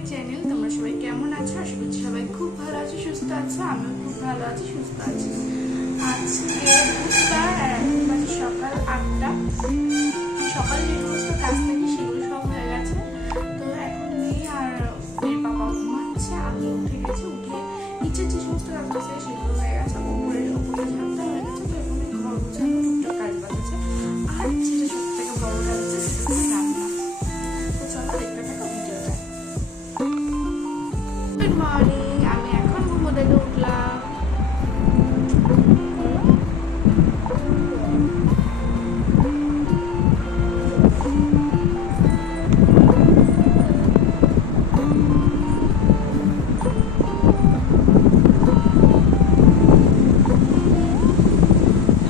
My channel. তোমরা সবাই কেমন আছো? আশা করছি সবাই খুব ভালো আছো, সুস্থ আছো। আমিও খুব ভালো আছি, সুস্থ আছি। আজকে বুধবার আর এখন বাজে সকাল 8টা। সকালে যে সমস্ত কাজ থাকে সেগুলো সব হয়ে গেছে। তো এখন মেয়ে আর মেয়ের বাবা ঘুমাচ্ছে, আমি উঠে গেছি। উঠে নিচের যে সমস্ত কাজ আছে সেগুলো হয়ে গেছে, উপরে ঝাপটা হয়ে গেছে। তো এখন ঘর গোছানো টুকটাক কাজ বাজছে। আর যেটা সব থেকে বড় কাজ আছে সেটা হচ্ছে রান্না। তো চলো দেখতে থাকো ভিডিওটা। গুড মর্নিং, আমি এখন ঘুম থেকে উঠলাম।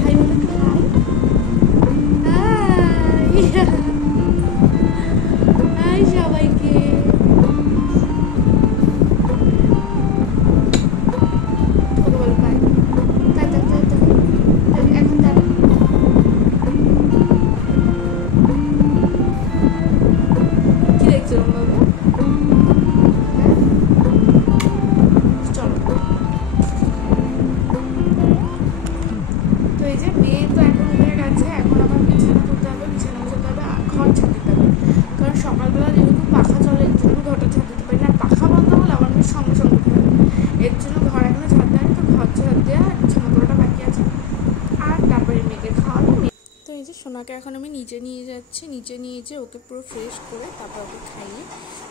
হাই বলো তো, হাই। হাই সবাইকে। ওকে বলো বাই। Tata tata. এখন টাটা। কি দেখছো বাবু? হ্যাঁ, চলো। তো এই যে মেয়ে তো এখন উঠে গেছে, এখন আমার বিছানা তুলতে হবে, বিছানা তুলতে হবে, ঘর ঝাড় দিতে হবে। কারণ সকালবেলা যেহেতু পাখা চলে এর জন্য ঘরটা ঝাড় দিতে পারি না। আর পাখা বন্ধ হলে আমার মেয়ে সঙ্গে সঙ্গে উঠে যাবে। এর জন্য ঘর এখনো ঝাড় দেয়নি, তো ঘর ঝাড় দেওয়া আর বিছানা তোলাটা বাকি আছে। আর তারপরে মেয়েকে খাওয়াবো। তো এই যে সোনাকে এখন আমি নিচে নিয়ে যাচ্ছি, নিচে নিয়ে যেয়ে ওকে পুরো ফ্রেশ করে তারপর ওকে খাইয়ে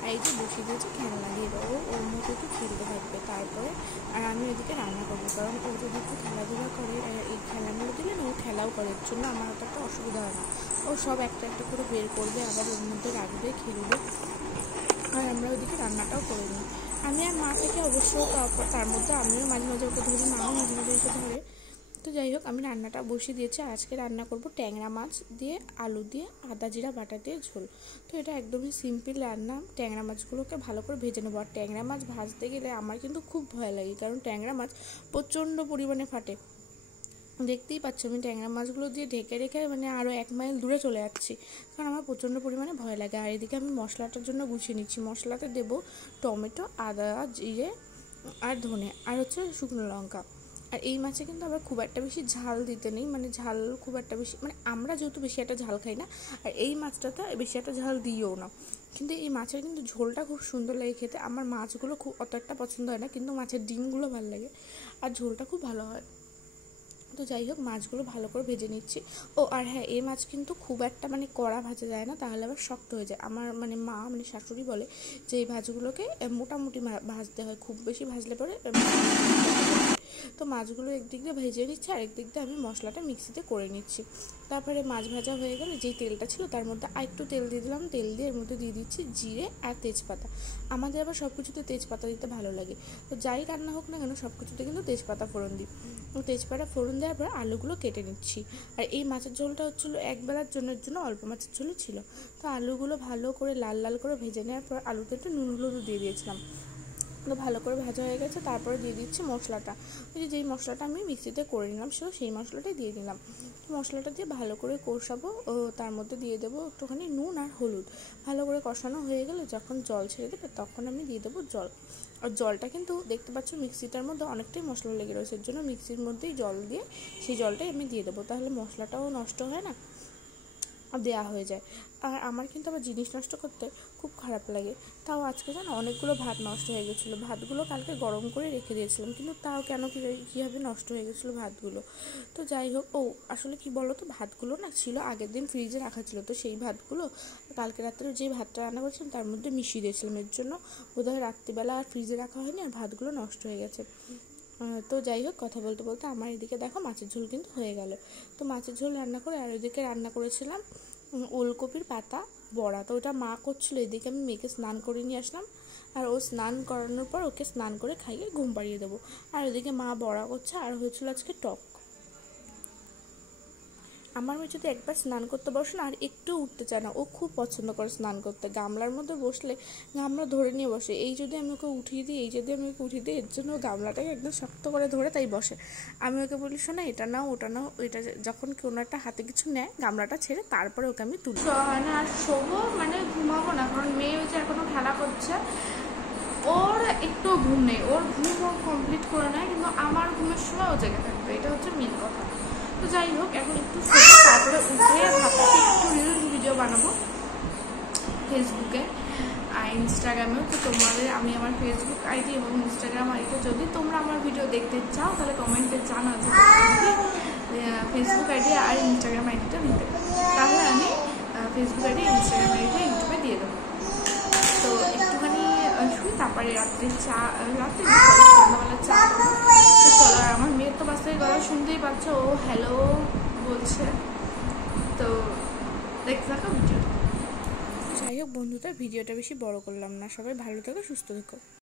আর এই যে বসিয়ে দিয়েছি খেলনা দিয়ে দেবো, ওর মতো একটু খেলতে থাকবে। তারপরে আর আমি এদিকে রান্না করবো, কারণ ও যদি একটু খেলাধুলা করে এই খেলাগুলো দিলে না ও খেলাও করে, এর জন্য আমার অত একটা অসুবিধা হয় না। ও সব একটা একটা করে বের করবে, আবার ওর মধ্যে রাখবে, খেলবে। আর আমরা ওইদিকে রান্নাটাও করে নিই। আমি আর মা থেকে অবশ্য তার মধ্যে আমিও মাঝে মাঝে ওকে ধরি, মাও মাঝে মাঝে এসে ধরে। তো যাই হোক, আমি রান্নাটা বসিয়ে দিয়েছি। আজকে রান্না করব ট্যাংরা মাছ দিয়ে আলু দিয়ে আদা জিরা বাটা দিয়ে ঝোল। তো এটা একদমই সিম্পল রান্না। ট্যাংরা মাছগুলোকে ভালো করে ভেজে নেবো। আর ট্যাংরা মাছ ভাজতে গেলে আমার কিন্তু খুব ভয় লাগে, কারণ ট্যাংরা মাছ প্রচণ্ড পরিমাণে ফাটে। দেখতেই পাচ্ছ আমি ট্যাংরা মাছগুলো দিয়ে ঢেকে রেখে মানে আরও 1 মাইল দূরে চলে যাচ্ছি, কারণ আমার প্রচণ্ড পরিমাণে ভয় লাগে। আর এদিকে আমি মশলাটার জন্য গুছিয়ে নিচ্ছি। মশলাতে দেবো টমেটো, আদা, জিরে আর ধনে আর হচ্ছে শুকনো লঙ্কা। আর এই মাছে কিন্তু আবার খুব একটা বেশি ঝাল দিতে নেই, মানে ঝাল খুব একটা বেশি, মানে আমরা যেহেতু বেশি একটা ঝাল খাই না, আর এই মাছটাতে বেশি একটা ঝাল দিও না। কিন্তু এই মাছের কিন্তু ঝোলটা খুব সুন্দর লাগে খেতে। আমার মাছগুলো খুব অত একটা পছন্দ হয় না, কিন্তু মাছের ডিমগুলো ভালো লাগে আর ঝোলটা খুব ভালো হয়। তো যাই হোক, মাছগুলো ভালো করে ভেজে নিচ্ছি। ও আর হ্যাঁ, এই মাছ কিন্তু খুব একটা মানে কড়া ভাজা যায় না, তাহলে আবার শক্ত হয়ে যায়। আমার মানে মা মানে শাশুড়ি বলে যে এই ভাজগুলোকে মোটামুটি ভাজতে হয়, খুব বেশি ভাজলে পরে। তো মাছগুলো একদিক দিয়ে ভেজে নিচ্ছি, আর একদিক দিয়ে আমি মশলাটা মিক্সিতে করে নিচ্ছি। তারপরে মাছ ভাজা হয়ে গেলে যেই তেলটা ছিল তার মধ্যে আরেকটু তেল দিয়ে দিলাম। তেল দিয়ে এর মধ্যে দিয়ে দিচ্ছি জিরে আর তেজপাতা। আমাদের আবার সব কিছুতে তেজপাতা দিতে ভালো লাগে। তো যাই রান্না হোক না কেন সব কিছুতে কিন্তু তেজপাতা ফোড়ন দিই। তেজপাতা ফোড়ন দেওয়ার পর আলুগুলো কেটে নিচ্ছি। আর এই মাছের ঝোলটা হচ্ছিলো একবেলার জন্য অল্প মাছের ঝোলই ছিল। তো আলুগুলো ভালো করে লাল লাল করে ভেজে নেওয়ার পর আলুতে একটু নুন হলুদ দিয়ে দিয়েছিলাম। তো ভালো করে ভাজা হয়ে গেছে। তারপরে দিয়ে দিচ্ছি মশলাটা। ওই যেই মশলাটা আমি মিক্সিতে করে নিলাম সেই মশলাটাই দিয়ে দিলাম। মশলাটা দিয়ে ভালো করে কষাবো। ও তার মধ্যে দিয়ে দেবো একটুখানি নুন আর হলুদ। ভালো করে কষানো হয়ে গেলে যখন জল ছেড়ে দেবে তখন আমি দিয়ে দেবো জল। আর জলটা কিন্তু দেখতে পাচ্ছ মিক্সিটার মধ্যে অনেকটাই মশলা লেগে রয়েছে, এর জন্য মিক্সির মধ্যেই জল দিয়ে সেই জলটাই আমি দিয়ে দেবো, তাহলে মশলাটাও নষ্ট হয় না, দেওয়া হয়ে যায়। আর আমার কিন্তু আবার জিনিস নষ্ট করতে খুব খারাপ লাগে। তাও আজকে জানো অনেকগুলো ভাত নষ্ট হয়ে গেছিলো। ভাতগুলো কালকে গরম করে রেখে দিয়েছিলাম, কিন্তু তাও কেন কীভাবে নষ্ট হয়ে গেছিলো ভাতগুলো। তো যাই হোক, আসলে কি বলো তো, ভাতগুলো না ছিল আগের দিন ফ্রিজে রাখা ছিল, তো সেই ভাতগুলো কালকে রাত্রে যে ভাতটা রান্না করেছিলাম তার মধ্যে মিশিয়ে দিয়েছিলাম, এর জন্য বোধহয় রাত্রিবেলা আর ফ্রিজে রাখা হয়নি আর ভাতগুলো নষ্ট হয়ে গেছে। তো যাই হোক, কথা বলতে বলতে আমার এদিকে দেখো মাছের ঝোল কিন্তু হয়ে গেল। তো মাছের ঝোল রান্না করে আর ওইদিকে রান্না করেছিলাম ওলকপির পাতা বড়া। তো ওটা মা করছিলো, এদিকে আমি মেয়েকে স্নান করে নিয়ে আসলাম। আর ও স্নান করানোর পর ওকে স্নান করে খাইয়ে ঘুম পাড়িয়ে দেবো। আর ওইদিকে মা বড়া করছে। আর হয়েছিল আজকে টক। আমার মেয়ে যদি একবার স্নান করতে বসে না আর একটু উঠতে চায় না। ও খুব পছন্দ করে স্নান করতে। গামলার মধ্যে বসলে গামলা ধরে নিয়ে বসে। এই যদি আমি ওকে উঠিয়ে দিই এর জন্য গামলাটাকে একদম শক্ত করে ধরে তাই বসে। আমি ওকে বলি, শোনা এটা নাও ওটা নাও, এটা যখন কোনো একটা হাতে কিছু নেয় গামলাটা ছেড়ে তারপরে ওকে আমি তুলি। মানে আর শোবো মানে ঘুমাবো না, কারণ মেয়ে ওই যে এখনো খেলা করছে। ওর একটু ঘুম নেই, ওর ঘুম কমপ্লিট করে নেয়, কিন্তু আমার ঘুমের সময় ও জেগে থাকবে, এটা হচ্ছে মেন কথা। তো যাই হোক, এখন একটু তারপরে উঠে ভাবছি একটু রিলস ভিডিও বানাবো ফেসবুকে আর ইনস্টাগ্রামেও। তো তোমাদের আমি আমার ফেসবুক আইডি এবং ইনস্টাগ্রাম আইডিতে যদি তোমরা আমার ভিডিও দেখতে চাও তাহলে কমেন্টে জানাও যে ফেসবুক আইডি আর ইনস্টাগ্রাম আইডিটা দিতে, তাহলে আমি ফেসবুক আইডি ইনস্টাগ্রাম আইডিটা ইউটিউবে দিয়ে দেবো। তো একটুখানি শুই, তারপরে রাত্রে সন্ধ্যাবেলা চা তো চলো। আর আমার মেয়ের তো বাচ্চার গলা শুনতেই পাচ্ছ, ও হ্যালো বলছে। তো দেখতে থাকো ভিডিওটা। যাই হোক বন্ধুরা, ভিডিওটা বেশি বড় করলাম না, সবাই ভালো থেকো, সুস্থ থেকো।